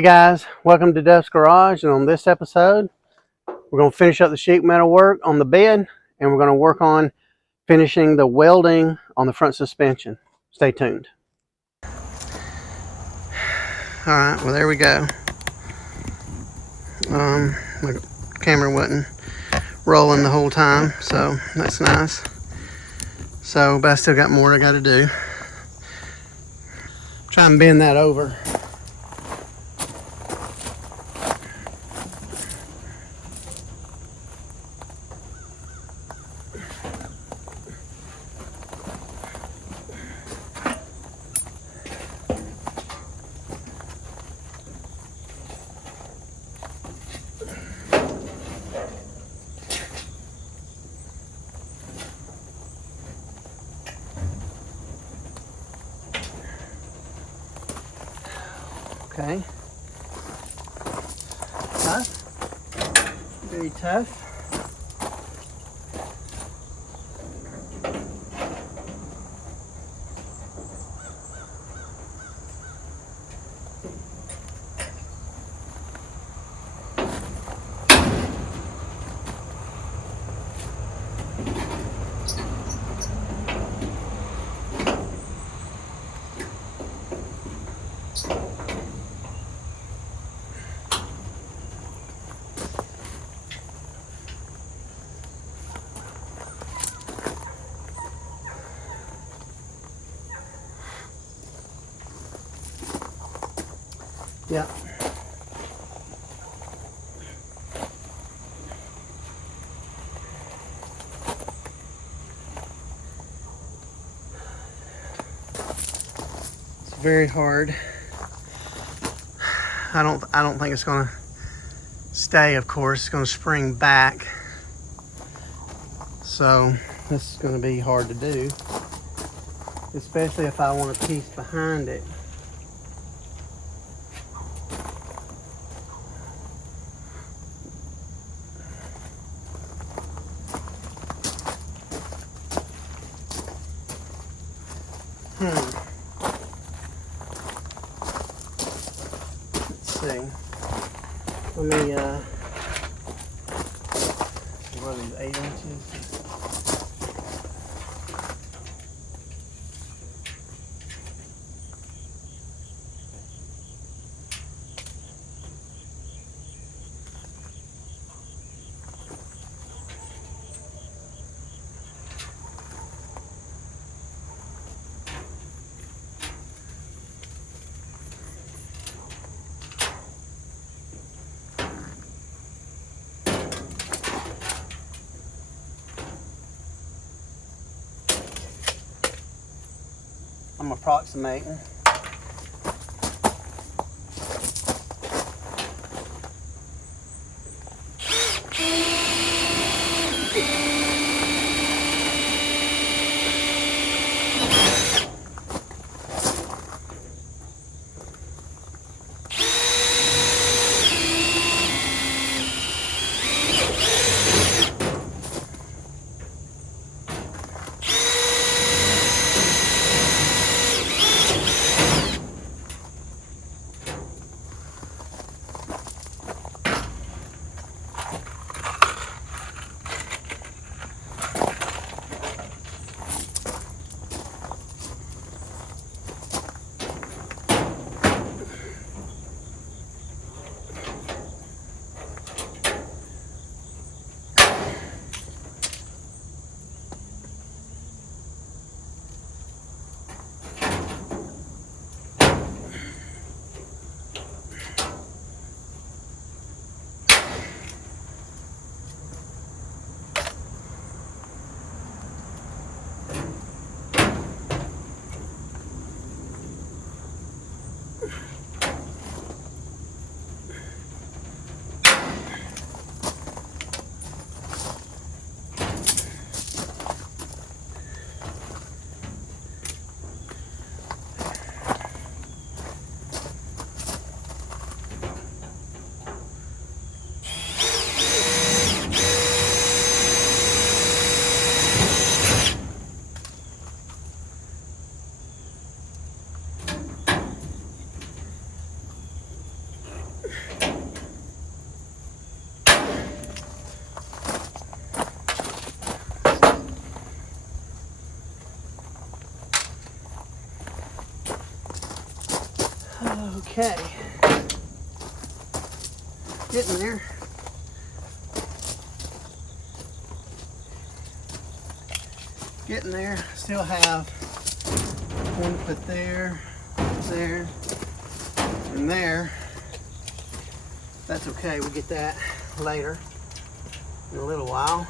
Hey guys, welcome to Dufs Garage, and on this episode we're going to finish up the sheet metal work on the bed, and we're going to work on finishing the welding on the front suspension. Stay tuned. Alright, well there we go. My camera wasn't rolling the whole time, so that's nice. But I still got more I got to do. Try and bend that over. Okay. Tough. Very tough. Yeah. It's very hard. I don't think it's gonna stay, of course. It's gonna spring back. So this is gonna be hard to do, especially if I want a piece behind it. Let's see. Let me, what are these, 8 inches? I'm approximating. Okay. Getting there. Getting there. Still have one to put there, there, and there. That's okay. We'll get that later in a little while.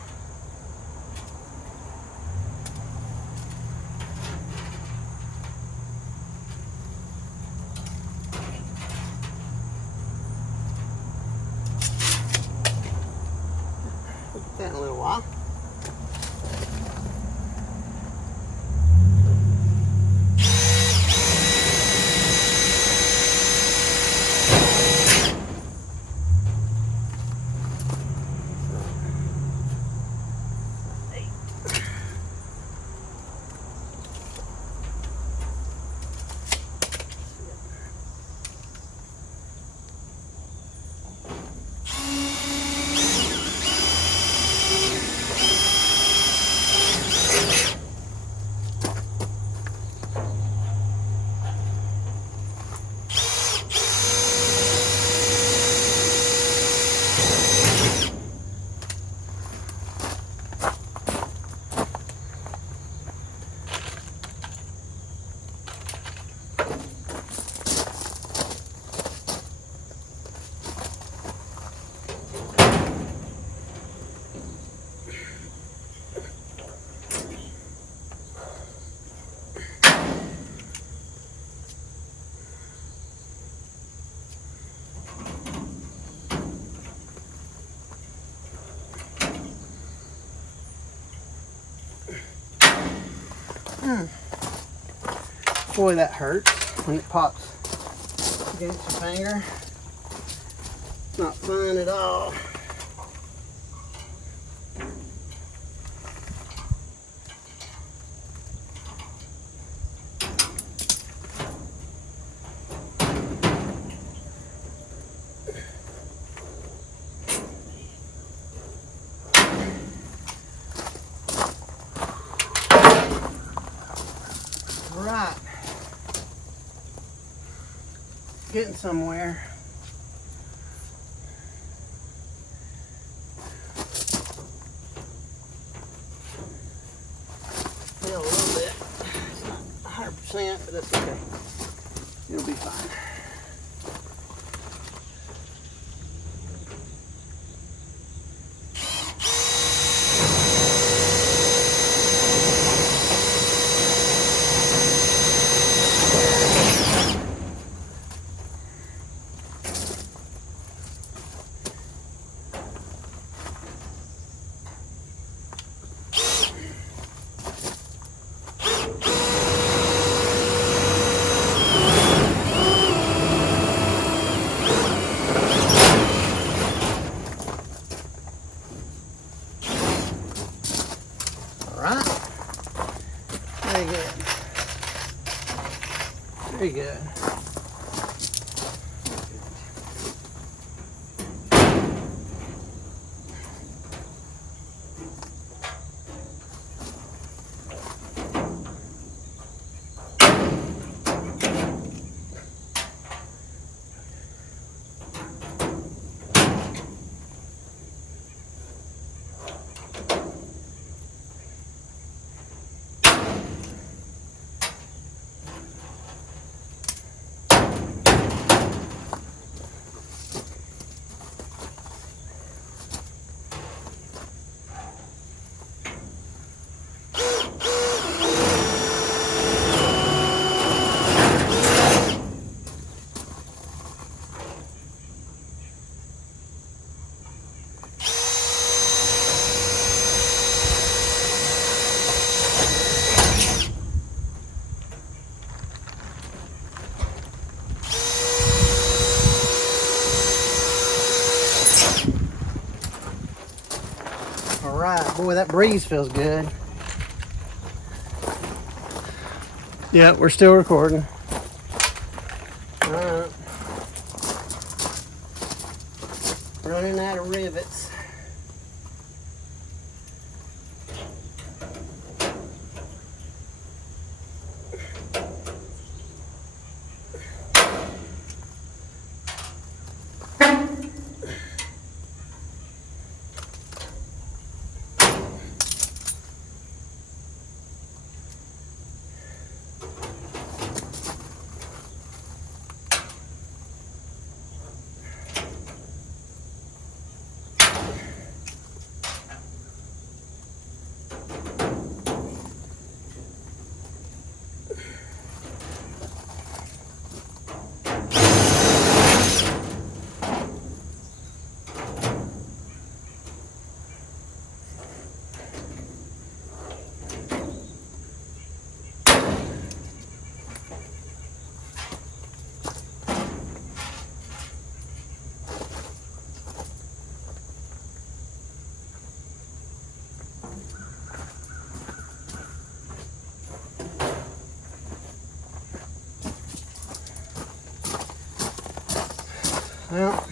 We'll get that in a little while. Boy, that hurts when it pops against your finger. It's not fun at all. Right. Getting somewhere. Feel a little bit. It's not 100%, but that's okay. It'll be fine. Right. Very good. Very good. All right, boy, that breeze feels good. Yeah, we're still recording. All right. Running out of rivets. Well,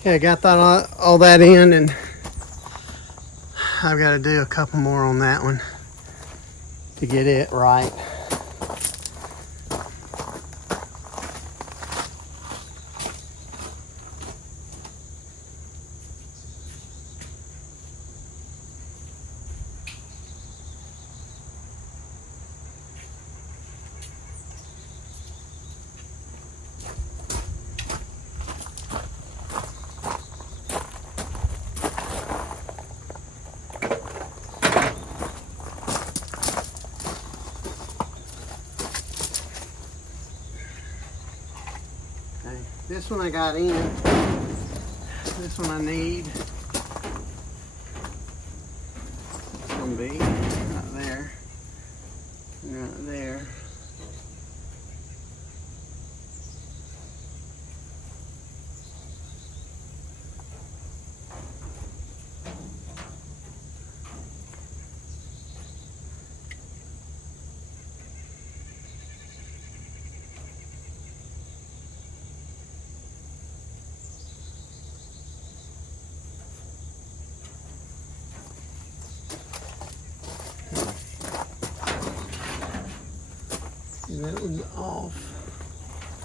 okay, I got that all that in, and I've got to do a couple more on that one to get it right. This one I got in. This one I need. It's gonna be right there. And right there. That one's off.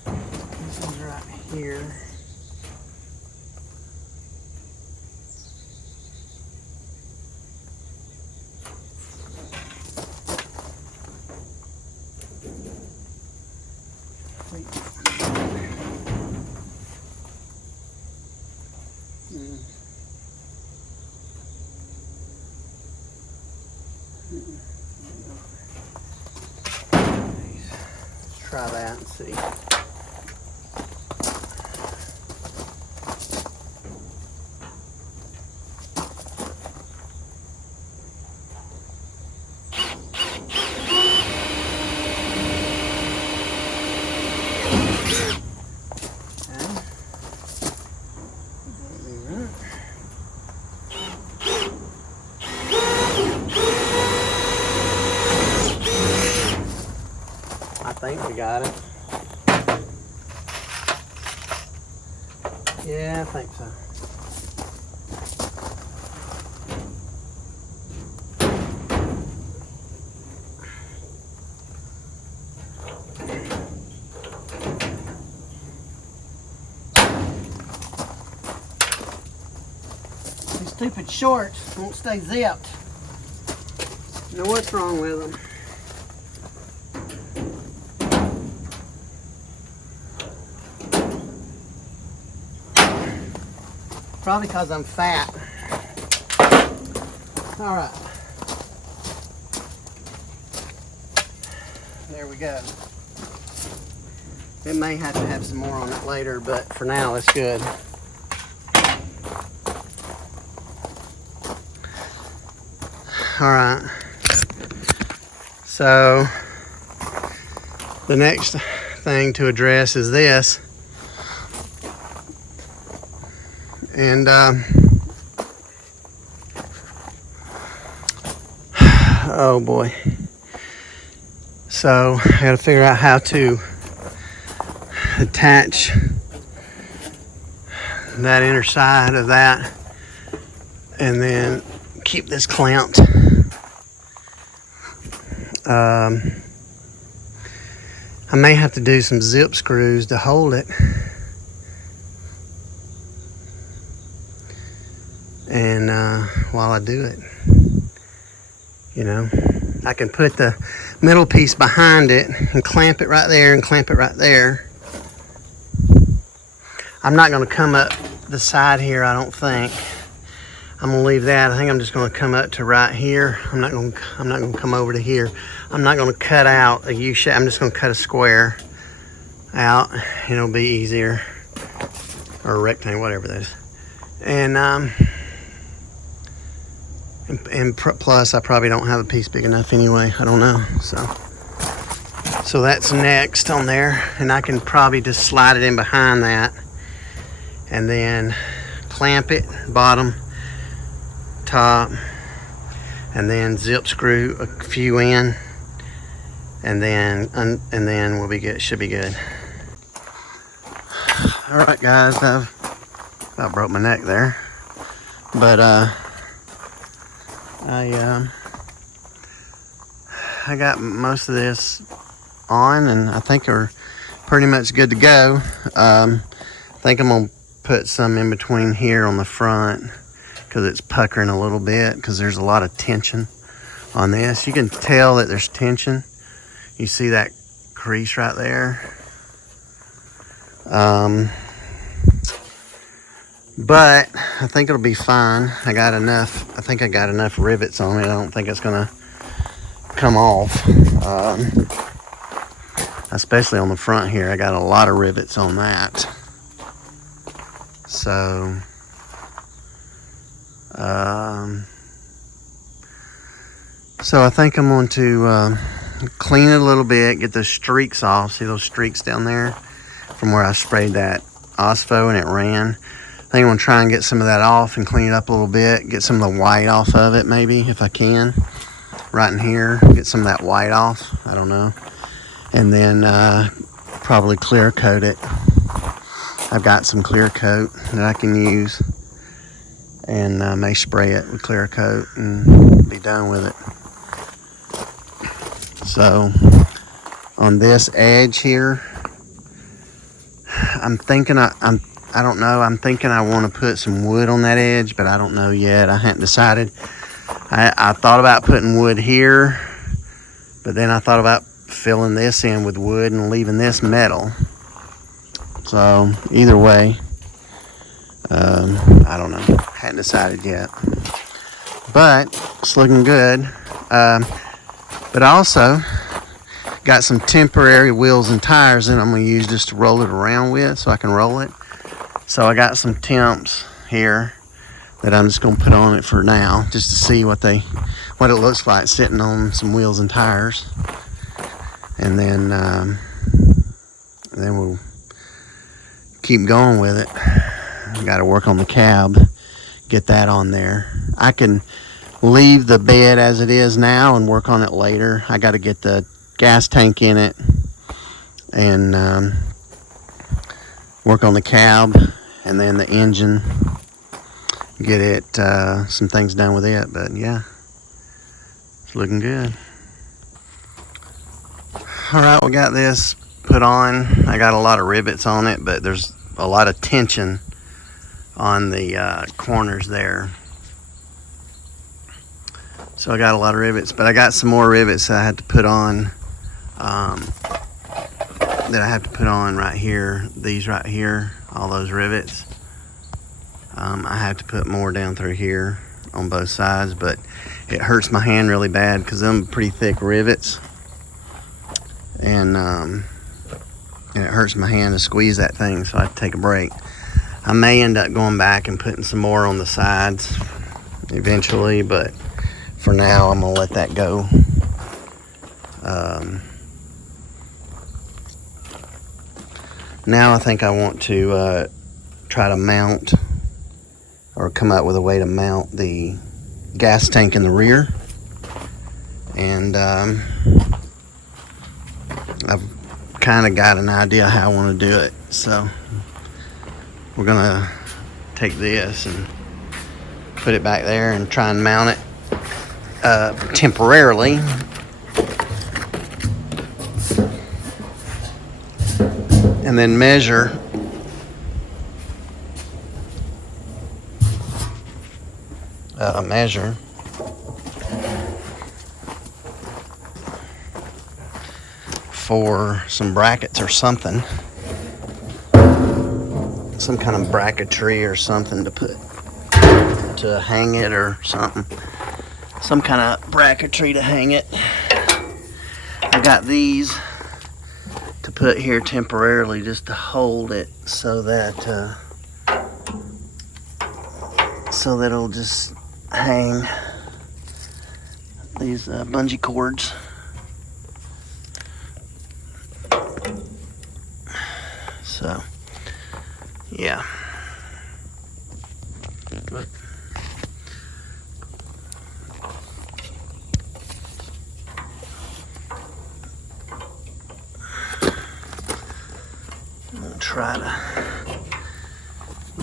This one's right here. Try that and see. I think we got it. Yeah, I think so. These stupid shorts won't stay zipped. You know what's wrong with them? Probably because I'm fat. All right. There we go. It may have to have some more on it later, but for now it's good. All right. So the next thing to address is this. And oh boy. So I gotta figure out how to attach that inner side of that and then keep this clamped. I may have to do some zip screws to hold it. And while I do it, you know, I can put the middle piece behind it and clamp it right there and clamp it right there. I'm not going to come up the side here, I don't think. I'm gonna leave that. I think I'm just gonna come up to right here. I'm not gonna come over to here. I'm not gonna cut out a U shape. I'm just gonna cut a square out. It'll be easier, or a rectangle, whatever that is. And plus, I probably don't have a piece big enough anyway. I don't know. So that's next on there, and I can probably just slide it in behind that, and then clamp it bottom, top, and then zip screw a few in, and then we'll be good. Should be good. All right, guys, I've about broke my neck there, but I got most of this on, and I think we're pretty much good to go. I think I'm gonna put some in between here on the front because it's puckering a little bit because there's a lot of tension on this. You can tell that there's tension. You see that crease right there. But I think it'll be fine. I think I got enough rivets on it. I don't think it's gonna come off. Especially on the front here, I got a lot of rivets on that. So I think I'm going to clean it a little bit, get those streaks off. See those streaks down there from where I sprayed that Ospo and it ran? I think I'm going to try and get some of that off and clean it up a little bit, get some of the white off of it maybe if I can. Right in here, get some of that white off. I don't know. And then probably clear coat it. I've got some clear coat that I can use, and may spray it with clear coat and be done with it. So on this edge here, I'm thinking I don't know. I'm thinking I want to put some wood on that edge, but I don't know yet. I haven't decided. I thought about putting wood here, but then I thought about filling this in with wood and leaving this metal. So either way, I don't know. Hadn't decided yet, but it's looking good. But I also got some temporary wheels and tires that I'm going to use just to roll it around with, so I can roll it. So I got some temps here that I'm just going to put on it for now, just to see what it looks like sitting on some wheels and tires. And then we'll keep going with it. I got to work on the cab, get that on there. I can leave the bed as it is now and work on it later. I got to get the gas tank in it and work on the cab, and then the engine, get it some things done with it. But yeah, it's looking good. All right, we got this put on. I got a lot of rivets on it, but there's a lot of tension on the corners there. So I got a lot of rivets, but I got some more rivets that I had to put on, right here. These right here, all those rivets. I have to put more down through here on both sides, but it hurts my hand really bad because them pretty thick rivets, and it hurts my hand to squeeze that thing, so I have to take a break. I may end up going back and putting some more on the sides eventually, but for now I'm gonna let that go. Now I think I want to try to mount, or come up with a way to mount the gas tank in the rear. And I've kind of got an idea how I want to do it. So we're gonna take this and put it back there and try and mount it temporarily. And then measure for some brackets or something, some kind of bracketry or something to put to hang it or something. Some kind of bracketry to hang it. I got these to put here temporarily just to hold it so that it'll just hang. These bungee cords. So, yeah. I'm gonna try to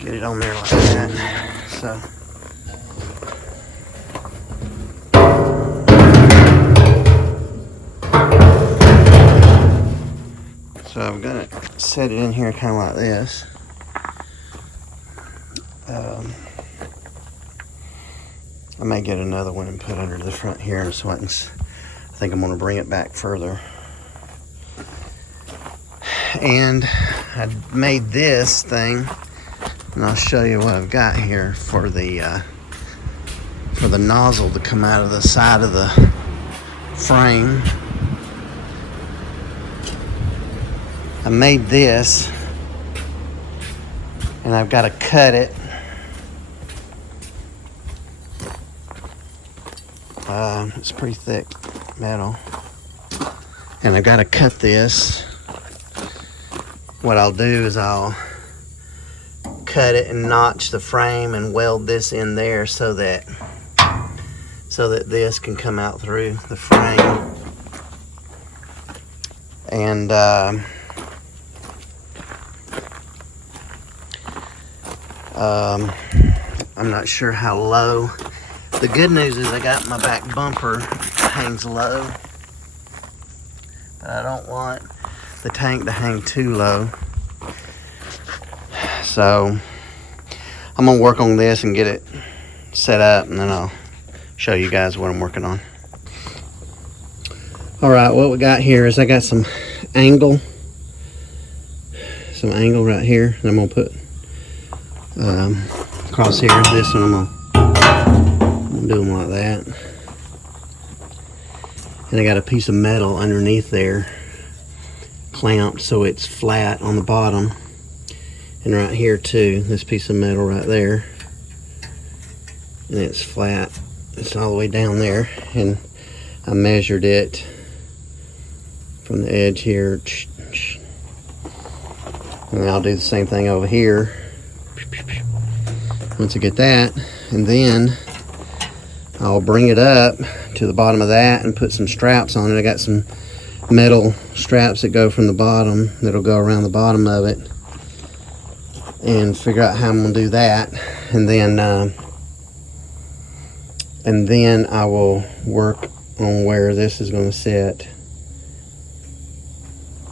get it on there like that. So I'm gonna set it in here kind of like this. I may get another one and put under the front here so I think I'm gonna bring it back further. And I made this thing, and I'll show you what I've got here for the nozzle to come out of the side of the frame. I made this, and I've got to cut it. It's pretty thick metal, and I've got to cut this. What I'll do is I'll cut it and notch the frame and weld this in there so that this can come out through the frame. And I'm not sure how low. The good news is I got my back bumper hangs low, but I don't want the tank to hang too low. So I'm gonna work on this and get it set up, and then I'll show you guys what I'm working on. All right, what we got here is I got some angle right here, and I'm gonna put across here. This one I'm gonna do them like that, and I got a piece of metal underneath there clamped so it's flat on the bottom, and right here too, this piece of metal right there, and it's flat. It's all the way down there, and I measured it from the edge here, and I'll do the same thing over here once I get that, and then I'll bring it up to the bottom of that and put some straps on it. I got some metal straps that go from the bottom that'll go around the bottom of it, and figure out how I'm gonna do that, and then I will work on where this is going to sit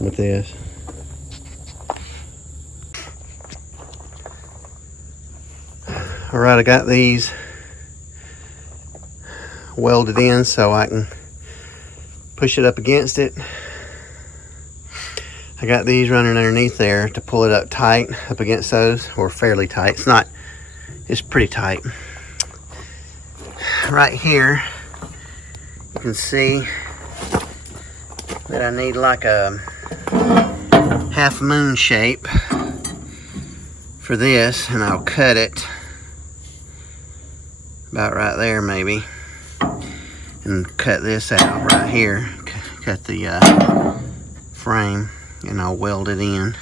with this. All right, I got these welded in so I can push it up against it. I got these running underneath there to pull it up tight up against those, or fairly tight. It's pretty tight. Right here you can see that I need like a half moon shape for this, and I'll cut it about right there maybe, and cut this out right here, cut the frame, and I'll weld it in.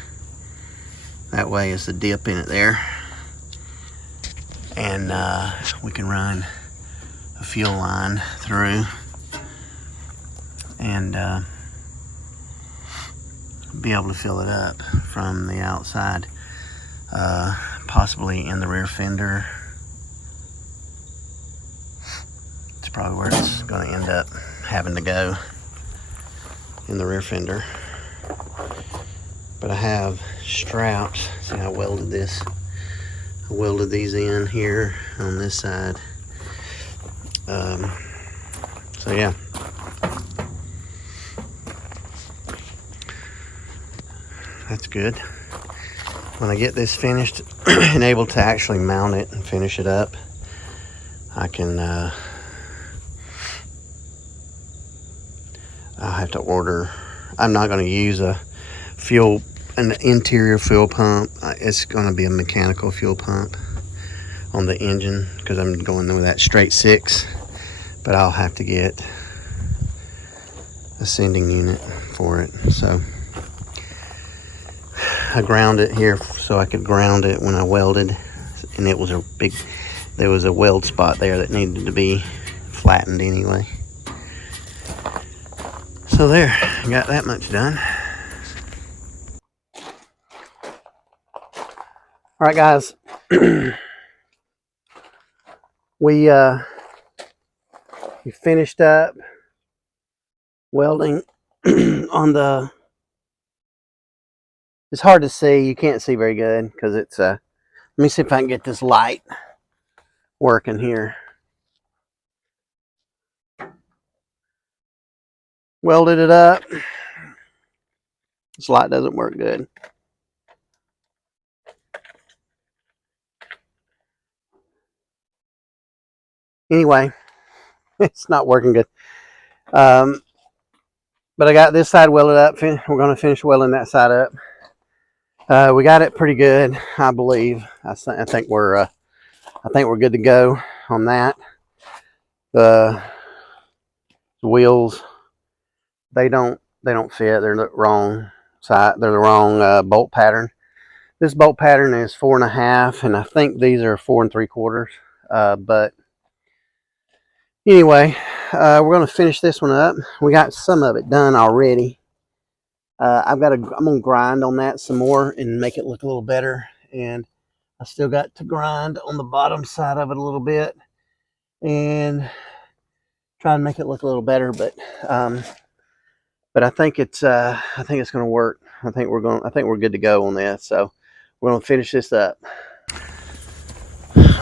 That way it's a dip in it there, and we can run a fuel line through and be able to fill it up from the outside, possibly in the rear fender. It's probably where it's going to end up having to go, in the rear fender. But I have straps. See, I welded this. I welded these in here on this side. So yeah, that's good. When I get this finished and able to actually mount it and finish it up, I can, I'll have to order. I'm not going to use an interior fuel pump. It's going to be a mechanical fuel pump on the engine because I'm going with that straight 6. But I'll have to get a sending unit for it. So I ground it here so I could ground it when I welded, and it was there was a weld spot there that needed to be flattened anyway. So there, I got that much done. All right, guys. We finished up welding on the. It's hard to see. You can't see very good because it's let me see if I can get this light working here. Welded it up. This light doesn't work good. Anyway, it's not working good. But I got this side welded up. We're going to finish welding that side up. We got it pretty good, I believe. I think we're good to go on that. The wheels, they don't fit. They're the wrong side. They're the wrong bolt pattern. This bolt pattern is 4.5, and I think these are 4 3/4. But anyway, we're going to finish this one up. We got some of it done already. I'm going to grind on that some more and make it look a little better. And I still got to grind on the bottom side of it a little bit and try and make it look a little better. But I think it's going to work. I think we're good to go on this. So we're going to finish this up.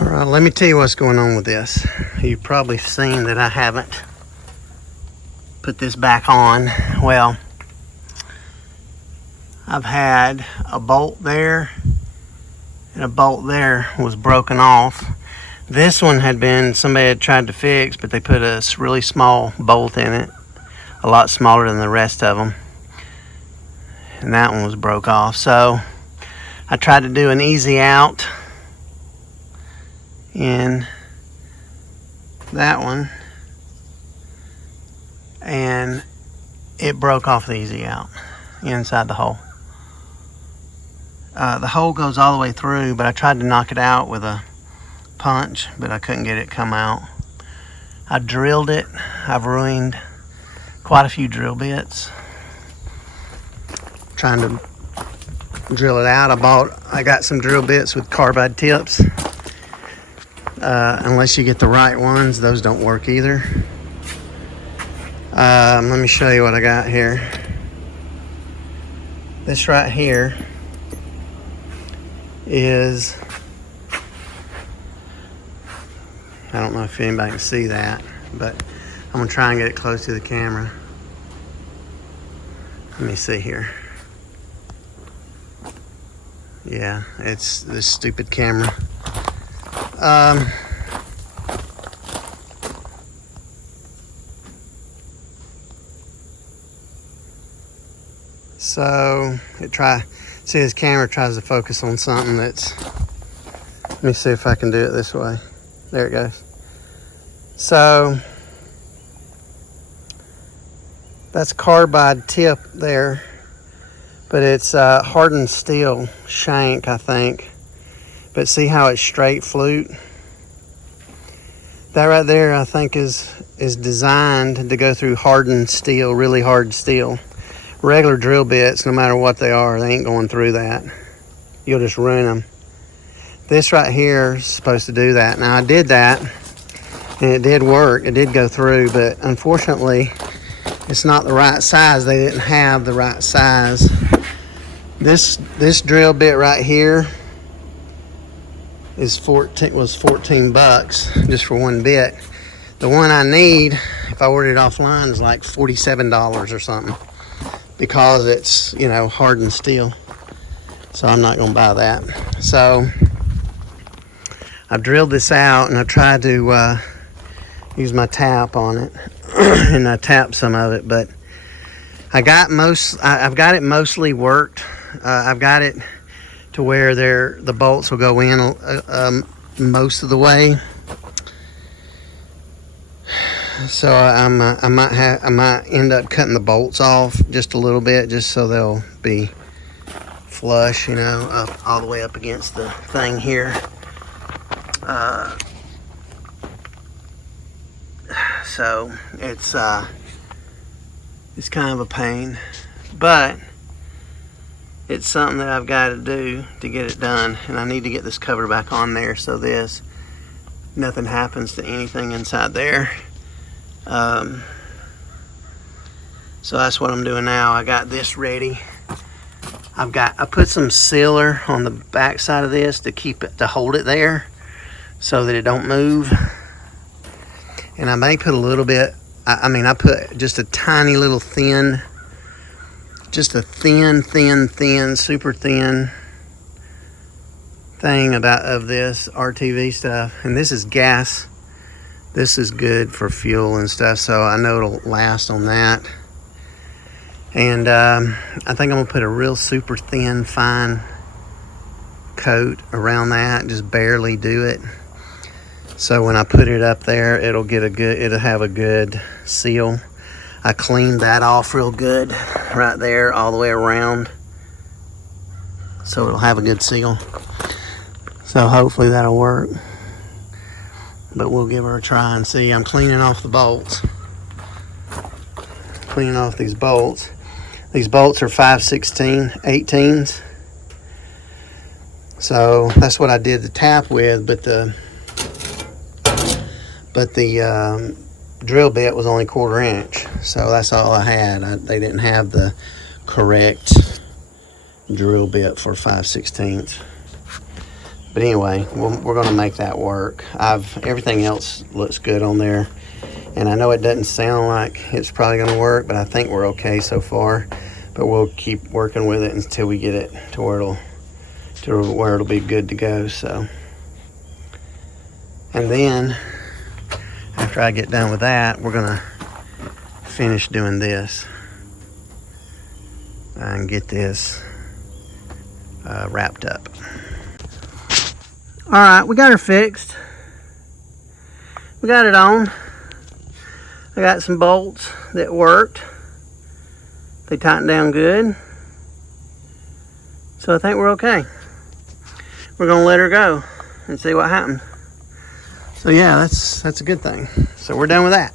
All right, let me tell you what's going on with this. You've probably seen that I haven't put this back on. Well, I've had a bolt there and a bolt there was broken off. This one somebody had tried to fix, but they put a really small bolt in it, a lot smaller than the rest of them, and that one was broke off. So I tried to do an easy out in that one, and it broke off the easy out inside the hole. The hole goes all the way through, but I tried to knock it out with a punch, but I couldn't get it come out. I drilled it. I've ruined quite a few drill bits trying to drill it out. I got some drill bits with carbide tips. Unless you get the right ones, those don't work either. Let me show you what I got here. This right here is, I don't know if anybody can see that, but I'm gonna try and get it close to the camera. Let me see here. Yeah, it's this stupid camera. So see, this camera tries to focus on something that's, let me see if I can do it this way. There it goes. So that's carbide tip there, but it's hardened steel shank, I think. But see how it's straight flute? That right there, I think, is designed to go through hardened steel, really hard steel. Regular drill bits, no matter what they are, they ain't going through that. You'll just ruin them. This right here is supposed to do that. Now I did that, and it did work. It did go through, but unfortunately, it's not the right size. They didn't have the right size. This drill bit right here was 14 bucks just for one bit. The one I need, if I ordered it offline, is like $47 or something, because it's, hardened steel. So I'm not gonna buy that. So I've drilled this out, and I tried to use my tap on it, and I tapped some of it, but I've got it mostly worked. I've got it to where the bolts will go in most of the way. So I might end up cutting the bolts off just a little bit, just so they'll be flush, you know, up all the way up against the thing here. So it's kind of a pain, but it's something that I've got to do to get it done, and I need to get this cover back on there so nothing happens to anything inside there. So that's what I'm doing now. I got this ready. I put some sealer on the back side of this to hold it there so that it don't move. And I may put a little bit, I put just a tiny little thin, just a thin, super thin thing of this RTV stuff. And this is gas. This is good for fuel and stuff, so I know it'll last on that. And I think I'm gonna put a real super thin, fine coat around that, just barely do it. So when I put it up there, it'll have a good seal. I cleaned that off real good right there, all the way around. So it'll have a good seal. So hopefully that'll work. But we'll give her a try and see. I'm cleaning off the bolts. Cleaning off these bolts. These bolts are 5/16 18s. So that's what I did the tap with, but the drill bit was only 1/4 inch. So that's all I had. They didn't have the correct drill bit for 5/16. But anyway, we're going to make that work. Everything else looks good on there. And I know it doesn't sound like it's probably going to work, but I think we're okay so far. But we'll keep working with it until we get it to where it'll be good to go. So, and then after I get done with that, we're going to finish doing this and get this wrapped up. All right, we got her fixed. We got it on. I got some bolts that worked. They tightened down good. So I think we're okay. We're gonna let her go and see what happens. So yeah, that's a good thing. So we're done with that.